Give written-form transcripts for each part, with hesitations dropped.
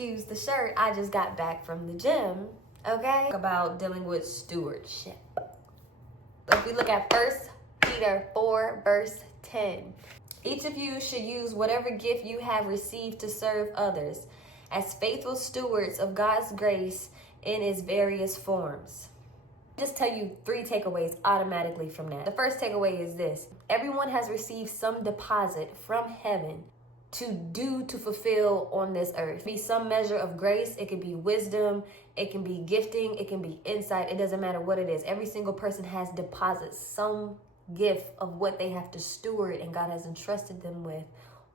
excuse the shirt, I just got back from the gym, okay? About dealing with stewardship. If we look at 1 Peter 4, verse 10. Each of you should use whatever gift you have received to serve others as faithful stewards of God's grace in its various forms. Just tell you 3 takeaways automatically from that. The first takeaway is this: everyone has received some deposit from heaven to fulfill on this earth. Be some measure of grace. It could be wisdom, it can be gifting, it can be insight. It doesn't matter what it is. Every single person has deposits, some gift of what they have to steward and God has entrusted them with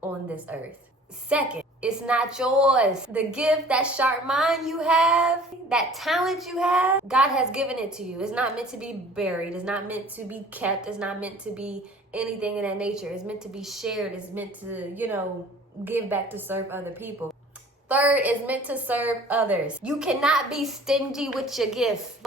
on this earth. Second, it's not yours. The gift, that sharp mind you have, that talent you have, God has given it to you. It's not meant to be buried. It's not meant to be kept. It's not meant to be anything in that nature. It's meant to be shared. It's meant to, give back to serve other people. Third is meant to serve others. You cannot be stingy with your gift.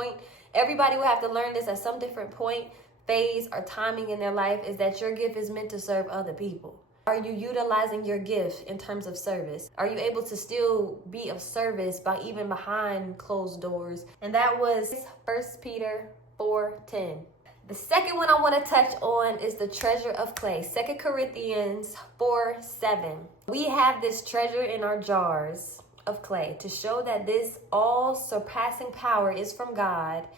Everybody will have to learn this at some different point, phase, or timing in their life, is that your gift is meant to serve other people. Are you utilizing your gift in terms of service? Are you able to still be of service by even behind closed doors? And that was 1 Peter 4:10. The second one I want to touch on is the treasure of clay. 2 Corinthians 4:7. We have this treasure in our jars of clay to show that this all surpassing power is from God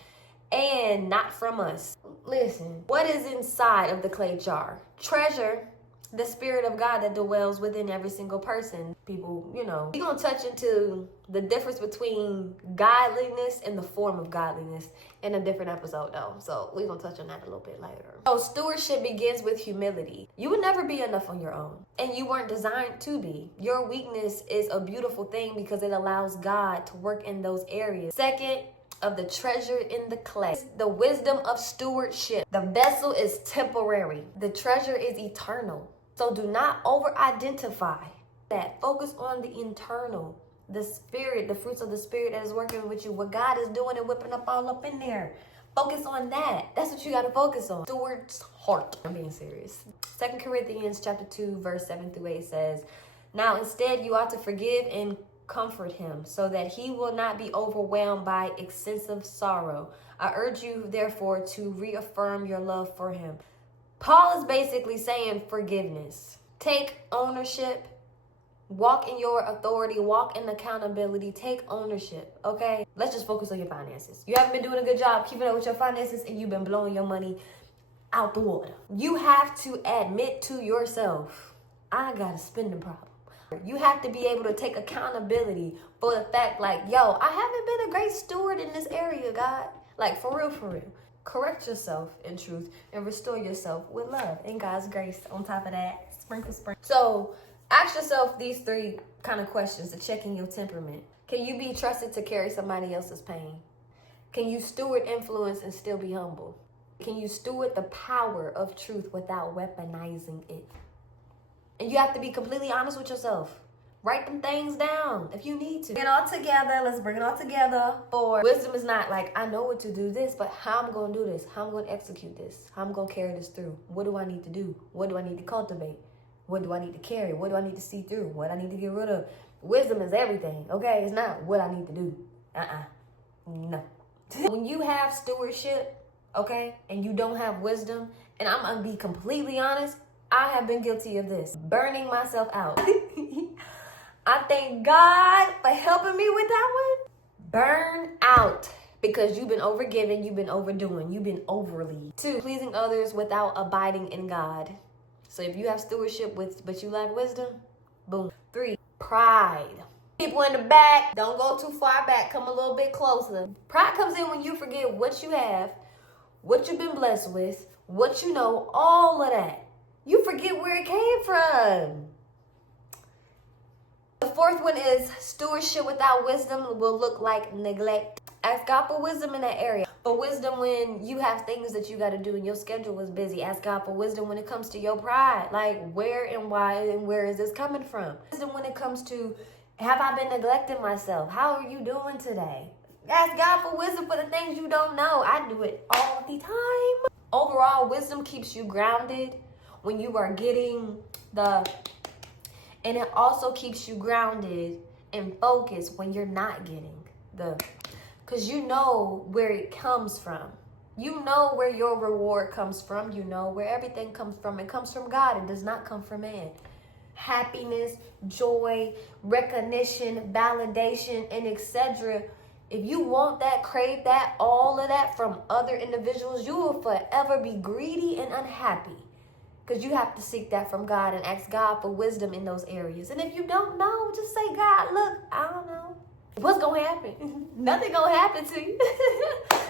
and not from us. Listen, what is inside of the clay jar? Treasure, the Spirit of God that dwells within every single person. People, we're going to touch into the difference between godliness and the form of godliness in a different episode, though. So we're going to touch on that a little bit later. So stewardship begins with humility. You would never be enough on your own, and you weren't designed to be. Your weakness is a beautiful thing because it allows God to work in those areas. Second, of the treasure in the clay, the wisdom of stewardship. The vessel is temporary. The treasure is eternal. So do not over-identify that. Focus on the internal, the spirit, the fruits of the spirit that is working with you, what God is doing and whipping up all up in there. Focus on that. That's what you got to focus on. Steward's heart. I'm being serious. 2 Corinthians chapter 2, verse 7-8 says, now instead you ought to forgive and comfort him so that he will not be overwhelmed by excessive sorrow. I urge you, therefore, to reaffirm your love for him. Paul is basically saying forgiveness. Take ownership. Walk in your authority. Walk in accountability. Take ownership, okay? Let's just focus on your finances. You haven't been doing a good job keeping up with your finances and you've been blowing your money out the water. You have to admit to yourself, I got a spending problem. You have to be able to take accountability for the fact, I haven't been a great steward in this area, God. For real. Correct yourself in truth and restore yourself with love and God's grace on top of that. Sprinkle. So ask yourself these 3 kind of questions to check in your temperament. Can you be trusted to carry somebody else's pain? Can you steward influence and still be humble? Can you steward the power of truth without weaponizing it? And you have to be completely honest with yourself. Write them things down if you need to. Bring it all together. Let's bring it all together. For wisdom is not I know what to do this, but how I'm going to do this, how I'm going to execute this, how I'm going to carry this through. What do I need to do? What do I need to cultivate? What do I need to carry? What do I need to see through? What I need to get rid of? Wisdom is everything, okay? It's not what I need to do. No. When you have stewardship, okay, and you don't have wisdom, and I'm going to be completely honest, I have been guilty of this. Burning myself out. I thank God for helping me with that one. Burn out because you've been overgiving, you've been overdoing, you've been overly. 2, pleasing others without abiding in God. So if you have stewardship but you lack wisdom, boom. 3, pride. People in the back, don't go too far back. Come a little bit closer. Pride comes in when you forget what you have, what you've been blessed with, what you know, all of that. You forget where it came from. The 4th one is stewardship without wisdom will look like neglect. Ask God for wisdom in that area. For wisdom when you have things that you got to do and your schedule is busy. Ask God for wisdom when it comes to your pride. Where and why and where is this coming from? Wisdom when it comes to, have I been neglecting myself? How are you doing today? Ask God for wisdom for the things you don't know. I do it all the time. Overall, wisdom keeps you grounded when you are getting and it also keeps you grounded and focus when you're not getting because you know where it comes from. You know where your reward comes from. You know where everything comes from. It comes from God. It does not come from man. Happiness, joy, recognition, validation, and etc. If you want that, crave that, all of that from other individuals, you will forever be greedy and unhappy. Because you have to seek that from God and ask God for wisdom in those areas. And if you don't know, just say, God, look, I don't know. What's going to happen? Nothing going to happen to you.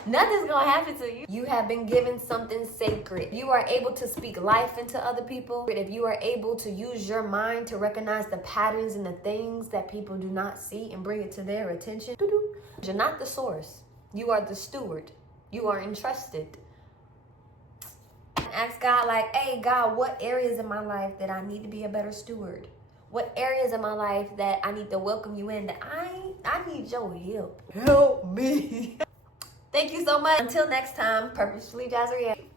Nothing's going to happen to you. You have been given something sacred. You are able to speak life into other people. If you are able to use your mind to recognize the patterns and the things that people do not see and bring it to their attention. You're not the source. You are the steward. You are entrusted. Ask God, like, hey, God, what areas in my life that I need to be a better steward? What areas in my life that I need to welcome you in that I need your help. Help me. Thank you so much. Until next time, Purposefully Jazzy.